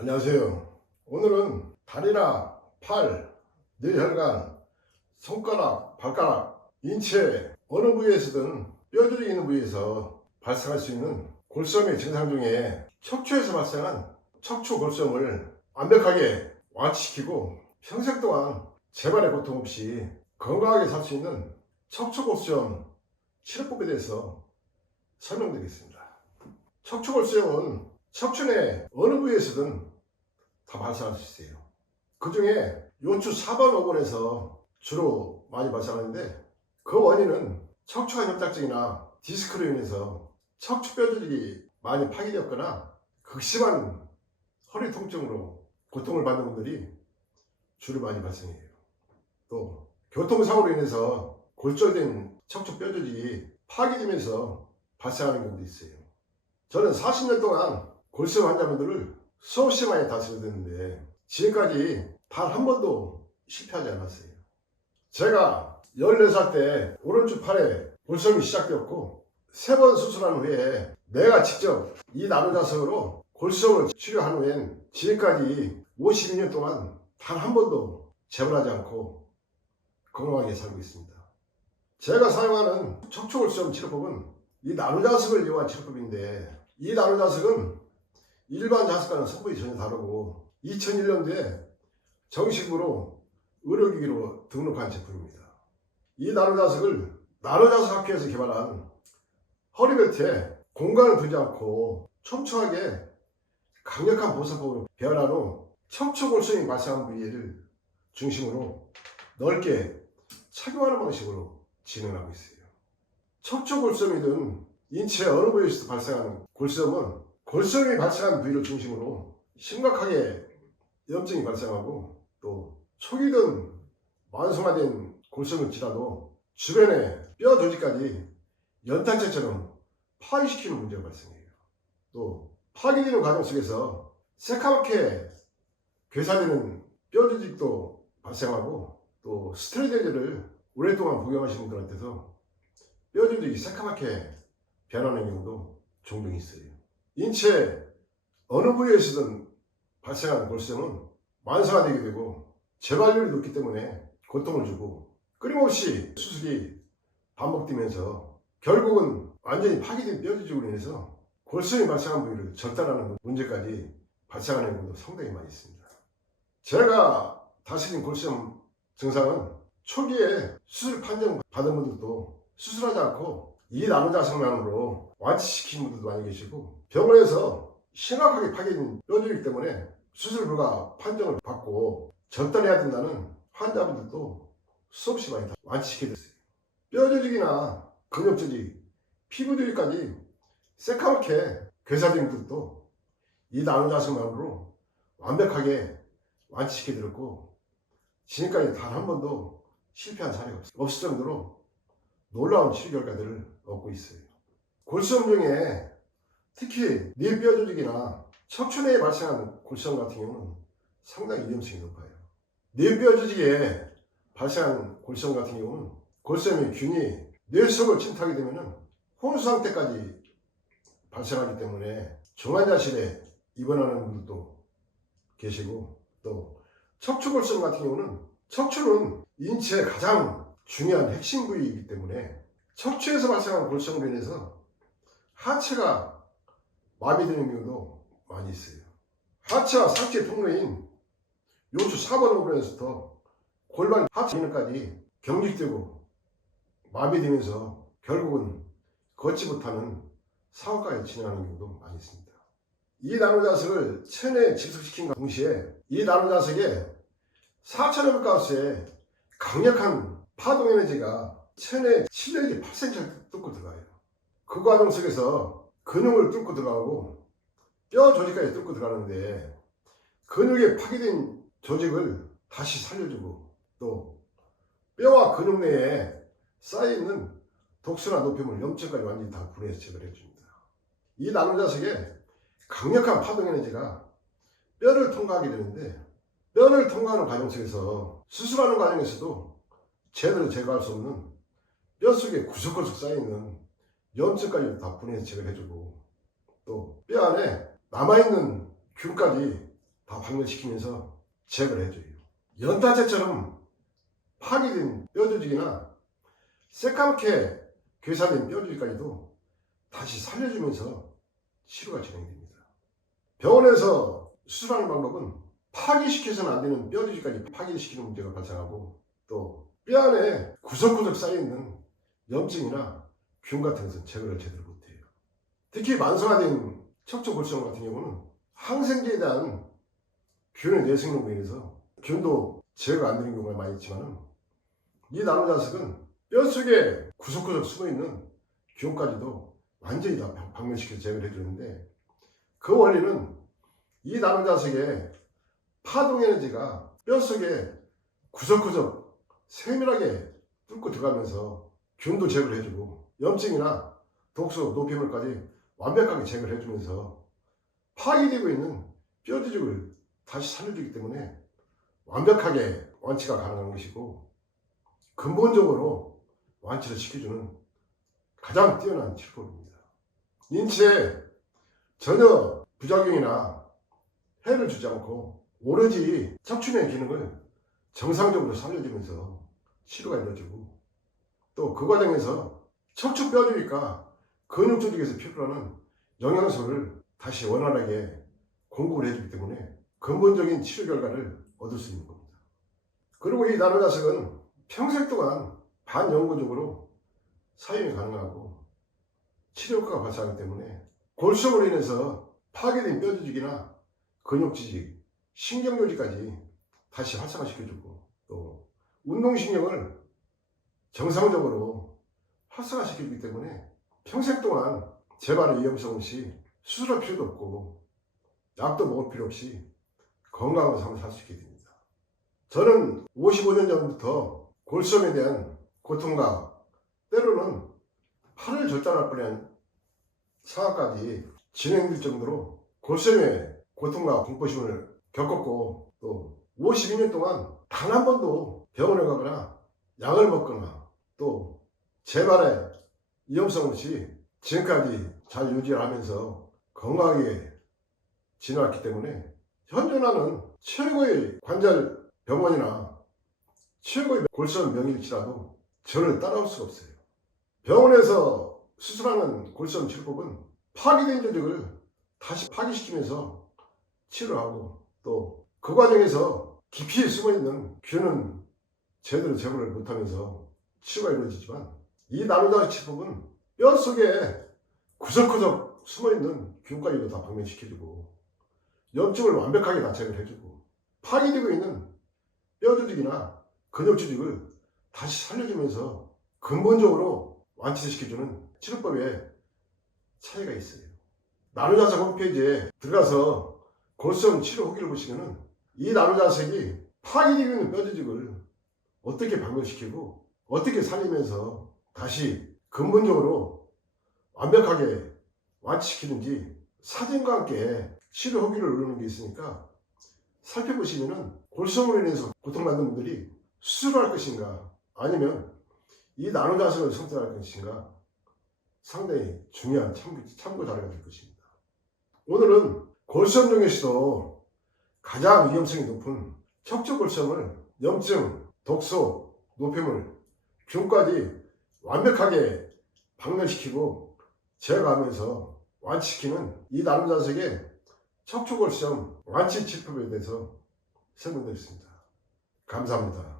안녕하세요. 오늘은 다리나 팔, 뇌혈관, 손가락, 발가락, 인체 어느 부위에서든 뼈들이 있는 부위에서 발생할 수 있는 골수염의 증상 중에 척추에서 발생한 척추 골수염을 완벽하게 완치시키고 평생 동안 재발의 고통 없이 건강하게 살 수 있는 척추 골수염 치료법에 대해서 설명드리겠습니다. 척추 골수염은 척추 내 어느 부위에서든 다 발생할 수 있어요. 그 중에 요추 4번, 5번에서 주로 많이 발생하는데, 그 원인은 척추관 협착증이나 디스크로 인해서 척추뼈 조직이 많이 파괴되었거나 극심한 허리 통증으로 고통을 받는 분들이 주로 많이 발생해요. 또 교통사고로 인해서 골절된 척추뼈 조직이 파괴되면서 발생하는 경우도 있어요. 저는 40년 동안 골수염 환자분들을 수없이 많이 다스렸는데 지금까지 단 한 번도 실패하지 않았어요. 제가 14살 때 오른쪽 팔에 골수염이 시작되었고 3번 수술한 후에 내가 직접 이 나노자석으로 골수염을 치료한 후엔 지금까지 52년 동안 단 한 번도 재발하지 않고 건강하게 살고 있습니다. 제가 사용하는 척추골수염 치료법은 이 나노자석을 이용한 치료법인데, 이 나노자석은 일반 자석과는 성분이 전혀 다르고 2001년도에 정식으로 의료기기로 등록한 제품입니다. 이 나노자석을 나노자석 학회에서 개발한 허리벨트에 공간을 두지 않고 촘촘하게 강력한 보습법으로 배열한 후 척추골수염이 발생한 부위를 중심으로 넓게 착용하는 방식으로 진행하고 있어요. 척추골수염이든 인체 어느 부위에서 발생하는 골수염은 골수염이 발생한 부위를 중심으로 심각하게 염증이 발생하고, 또 초기든 만성화된 골수염일지라도 주변의 뼈 조직까지 연탄재처럼 파괴시키는 문제가 발생해요. 또 파괴되는 과정 속에서 새카맣게 괴사되는 뼈 조직도 발생하고, 또 스테로이드를 오랫동안 복용하시는 분들한테서 뼈 조직이 새카맣게 변하는 경우도 종종 있어요. 인체 어느 부위에서든 발생하는 골수염은 만성화되게 되고 재발률이 높기 때문에 고통을 주고 끊임없이 수술이 반복되면서 결국은 완전히 파괴된 뼈 조직으로 인해서 골수염이 발생한 부위를 절단하는 문제까지 발생하는 경우도 상당히 많이 있습니다. 제가 다스린 골수염 증상은 초기에 수술 판정 받은 분들도 수술하지 않고 이 나노자석만으로 완치시킨 분들도 많이 계시고, 병원에서 심각하게 파괴된 뼈조직 때문에 수술 불가 판정을 받고 절단해야 된다는 환자분들도 수없이 많이 완치시키게 됐어요. 뼈조직이나 근육조직, 피부조직까지 새카맣게 괴사된 분들도 이 나노자석만으로 완벽하게 완치시켜드렸고, 지금까지 단 한 번도 실패한 사례가 없을 정도로 놀라운 치료 결과들을 얻고 있어요. 골수염 중에 특히 뇌뼈 조직이나 척추 내에 발생하는 골수염 같은 경우는 상당히 위험성이 높아요. 뇌뼈 조직에 발생하는 골수염 같은 경우는 골수염의 균이 뇌 속을 침투하게 되면 혼수 상태까지 발생하기 때문에 중환자실에 입원하는 분들도 계시고, 또 척추 골수염 같은 경우는 척추는 인체의 가장 중요한 핵심 부위이기 때문에 척추에서 발생하는 골수염으로 인해서 하체가 마비되는 경우도 많이 있어요. 하체와 상체 통로인 요추 4번 5번에서부터 골반 하체 기능까지 경직되고 마비되면서 결국은 걷지 못하는 상황까지 진행하는 경우도 많이 있습니다. 이 나노자석을 체내에 집속시킨 동시에 이 나노자석에 4500가우스의 강력한 파동 에너지가 체내 7내지 8cm를 뚫고 들어가요. 그 과정 속에서 근육을 뚫고 들어가고 뼈 조직까지 뚫고 들어가는데, 근육에 파괴된 조직을 다시 살려주고, 또 뼈와 근육 내에 쌓여있는 독소나 노폐물, 염증까지 완전히 다 분해해서 제거해 줍니다. 이 나노자석에 강력한 파동 에너지가 뼈를 통과하게 되는데, 뼈를 통과하는 과정 속에서 수술하는 과정에서도 제대로 제거할 수 없는 뼈 속에 구석구석 쌓여있는 염증까지 다 분해해서 제거해주고, 또 뼈 안에 남아있는 균까지 다 박멸시키면서 제거를 해줘요. 연탄재처럼 파괴된 뼈조직이나 새까맣게 괴사된 뼈조직까지도 다시 살려주면서 치료가 진행됩니다. 병원에서 수술하는 방법은 파괴시켜서는 안 되는 뼈조직까지 파괴시키는 문제가 발생하고, 또 뼈 안에 구석구석 쌓여있는 염증이나 균 같은 것은 제거를 제대로 못해요. 특히 만성화된 척추골수염 같은 경우는 항생제에 대한 균의 내성으로 인해서 균도 제거가 안 되는 경우가 많이 있지만, 이 나노자석은 뼈속에 구석구석 숨어있는 균까지도 완전히 다 박멸시켜서 제거를 해주는데, 그 원리는 이 나노자석의 파동에너지가 뼈속에 구석구석 세밀하게 뚫고 들어가면서 균도 제거를 해주고, 염증이나 독소, 노폐물까지 완벽하게 제거를 해주면서 파괴되고 있는 뼈조직을 다시 살려주기 때문에 완벽하게 완치가 가능한 것이고, 근본적으로 완치를 시켜주는 가장 뛰어난 치료법입니다. 인체에 전혀 부작용이나 해를 주지 않고 오로지 척추의 기능을 정상적으로 살려주면서 치료가 이루어지고, 또 그 과정에서 척추 뼈조직과 근육 조직에서 필요하는 영양소를 다시 원활하게 공급을 해주기 때문에 근본적인 치료 결과를 얻을 수 있는 겁니다. 그리고 이 나노자석은 평생 동안 반영구적으로 사용이 가능하고 치료 효과가 발생하기 때문에 골수염으로 인해서 파괴된 뼈조직이나 근육조직, 신경조직까지 다시 활성화시켜주고, 또 운동신경을 정상적으로 활성화시켜주기 때문에 평생 동안 재발의 위험성 없이 수술할 필요도 없고 약도 먹을 필요 없이 건강한 삶을 살 수 있게 됩니다. 저는 55년 전부터 골수염에 대한 고통과 때로는 팔을 절단할 뻔한 상황까지 진행될 정도로 골수염의 고통과 공포심을 겪었고, 또 52년 동안 단 한 번도 병원에 가거나 약을 먹거나 또 재발의 위험성 없이 지금까지 잘 유지를 하면서 건강하게 지내왔기 때문에 현존 나는 최고의 관절 병원이나 최고의 골수염 명의일지라도 저를 따라올 수가 없어요. 병원에서 수술하는 골수염 치료법은 파괴된 조직을 다시 파괴시키면서 치료하고, 또 그 과정에서 깊이 숨어있는 균은 제대로 제거를 못하면서 치료가 이루어지지만, 이 나노자석 치료법은 뼈 속에 구석구석 숨어있는 균까지도 다 박멸시켜주고, 염증을 완벽하게 다 제거해주고, 파괴되고 있는 뼈 조직이나 근육 조직을 다시 살려주면서 근본적으로 완치시켜주는 치료법에 차이가 있어요. 나노자석 홈페이지에 들어가서 골수염 치료 후기를 보시면은 이 나노자석이 파괴되고 있는 뼈 조직을 어떻게 박멸시키고 어떻게 살리면서 다시 근본적으로 완벽하게 완치시키는지 사진과 함께 치료 후기를 올리는 게 있으니까 살펴보시면은 골수염으로 인해서 고통받는 분들이 수술을 할 것인가 아니면 이 나노자석을 선택할 것인가 상당히 중요한 참고 자료가 될 것입니다. 오늘은 골수염 중에서도 가장 위험성이 높은 척추골수염을 염증, 독소, 노폐물, 균까지 완벽하게 박멸시키고 제거하면서 완치시키는 이 나노자석의 척추골수염 완치 치료법에 대해서 설명드렸습니다. 감사합니다.